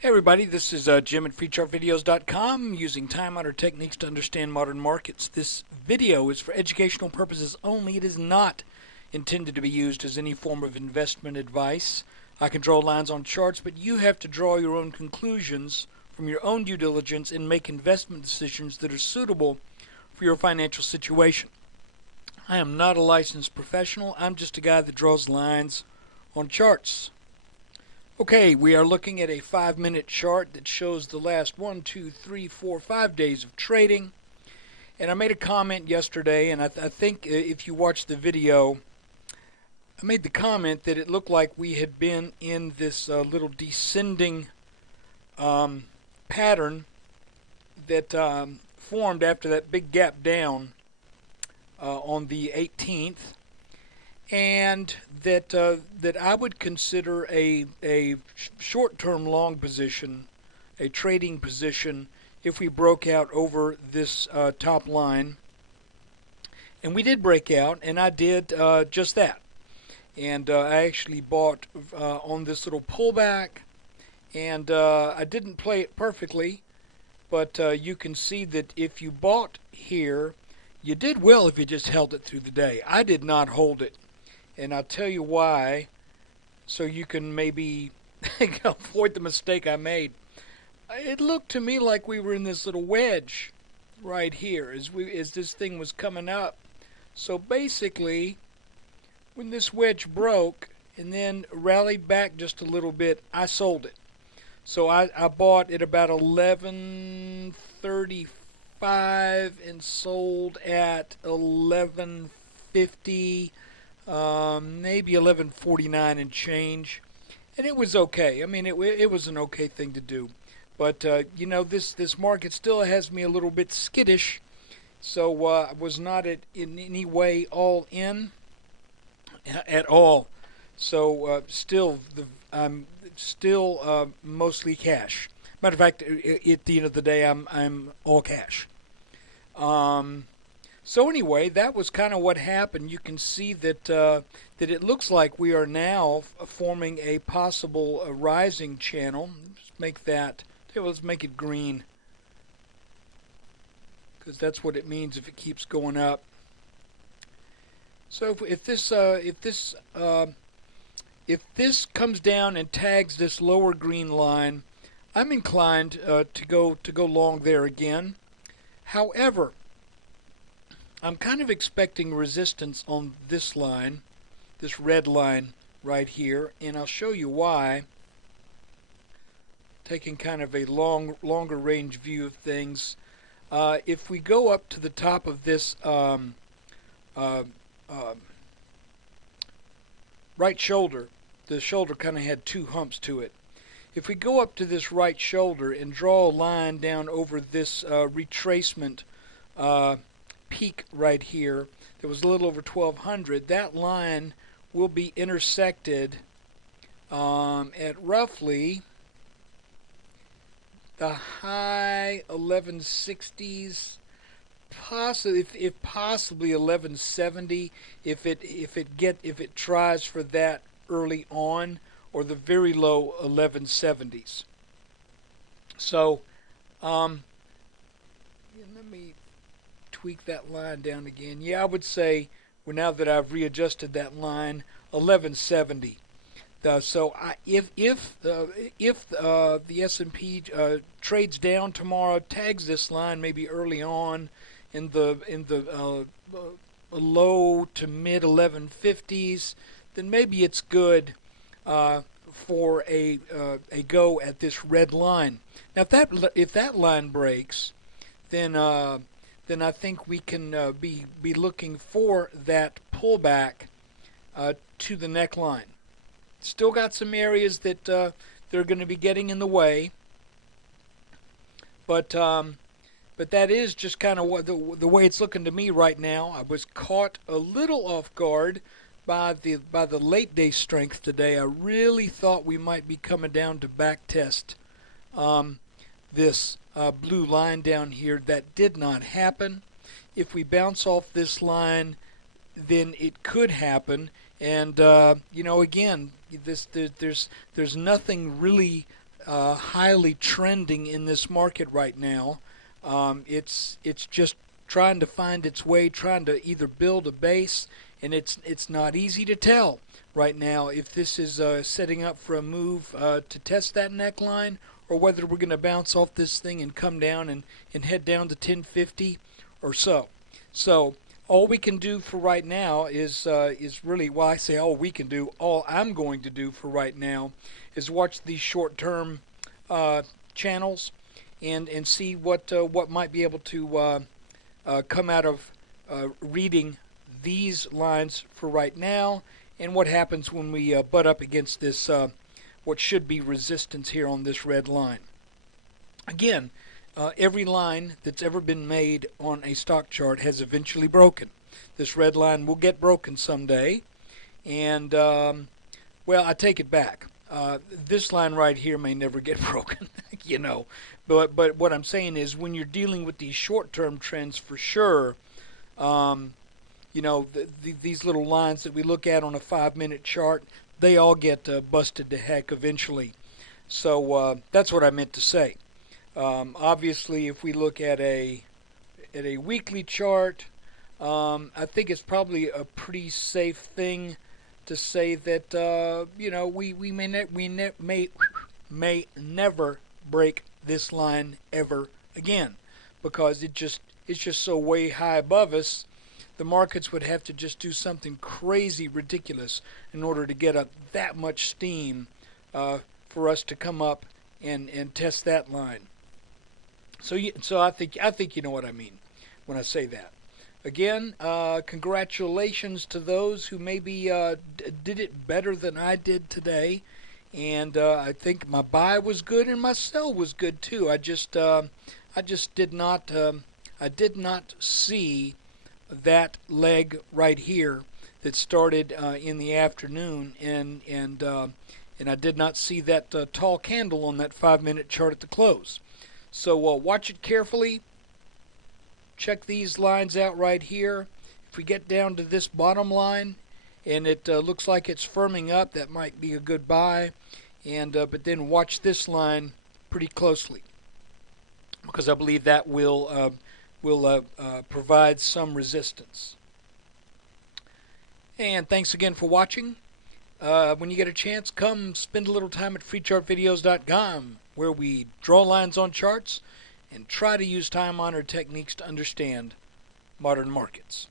Hey everybody, this is Jim at FreeChartVideos.com using time-honored techniques to understand modern markets. This video is for educational purposes only. It is not intended to be used as any form of investment advice. I can draw lines on charts, but you have to draw your own conclusions from your own due diligence and make investment decisions that are suitable for your financial situation. I am not a licensed professional. I'm just a guy that draws lines on charts. Okay, we are looking at a 5-minute chart that shows the last 1, 2, 3, 4, 5 days of trading. And I made a comment yesterday, and I think if you watch the video, I made the comment that it looked like we had been in this little descending pattern that formed after that big gap down on the 18th. And that I would consider a short-term long position, a trading position, if we broke out over this top line. And we did break out, and I did just that. And I actually bought on this little pullback, and I didn't play it perfectly, but you can see that if you bought here, you did well if you just held it through the day. I did not hold it. And I'll tell you why, so you can maybe avoid the mistake I made. It looked to me like we were in this little wedge right here as this thing was coming up. So basically, when this wedge broke and then rallied back just a little bit, I sold it. So I bought at about 11.35 and sold at 11.50. Maybe 11.49 and change, and it was okay. I mean, it was an okay thing to do, but you know, this market still has me a little bit skittish, so I was not in any way all in at all. So I'm still mostly cash. Matter of fact, at the end of the day, I'm all cash. So anyway, that was kind of what happened. You can see that that it looks like we are now forming a possible rising channel. Let's make that. Let's make it green, because that's what it means if it keeps going up. So if this comes down and tags this lower green line, I'm inclined to go long there again. However, I'm kind of expecting resistance on this line, this red line right here, and I'll show you why. Taking kind of a longer range view of things. If we go up to the top of this right shoulder, the shoulder kind of had two humps to it. If we go up to this right shoulder and draw a line down over this retracement peak right here that was a little over 1200, that line will be intersected at roughly the high 1160s, possibly if possibly 1170 if it tries for that early on, or the very low 1170s. So let me tweak that line down again. Yeah, I would say, well, now that I've readjusted that line, 1170. So if the S&P trades down tomorrow, tags this line maybe early on in the low to mid 1150s, then maybe it's good for a go at this red line. Now if that line breaks, then I think we can be looking for that pullback to the neckline. Still got some areas that they're going to be getting in the way, but that is just kind of what the way it's looking to me right now. I was caught a little off guard by the late day strength today. I really thought we might be coming down to back test this blue line down here. That did not happen. If we bounce off this line, then it could happen. And you know, again, there's nothing really highly trending in this market right now. It's just trying to find its way, trying to either build a base, and it's not easy to tell right now if this is setting up for a move to test that neckline, or whether we're going to bounce off this thing and come down and head down to 1050 or so. So all we can do for right now is really, well, I say all we can do, all I'm going to do for right now is watch these short-term channels and see what might be able to come out of reading these lines for right now, and what happens when we butt up against this what should be resistance here on this red line. Again, every line that's ever been made on a stock chart has eventually broken. This red line will get broken someday, and well, I take it back. This line right here may never get broken, you know. But what I'm saying is, when you're dealing with these short-term trends, for sure, you know, these little lines that we look at on a 5-minute chart, they all get busted to heck eventually. So that's what I meant to say. Obviously, if we look at a weekly chart, I think it's probably a pretty safe thing to say that you know, we may never break this line ever again, because it's just so way high above us. The markets would have to just do something crazy ridiculous in order to get up that much steam for us to come up and test that line. So I think you know what I mean when I say that. Again, congratulations to those who maybe did it better than I did today, and I think my buy was good and my sell was good too. I just did not see that leg right here that started in the afternoon, and I did not see that tall candle on that 5-minute chart at the close. So watch it carefully. Check these lines out right here. If we get down to this bottom line and it looks like it's firming up, that might be a good buy. And but then watch this line pretty closely, because I believe that will provide some resistance. And thanks again for watching. When you get a chance, come spend a little time at freechartvideos.com, where we draw lines on charts and try to use time-honored techniques to understand modern markets.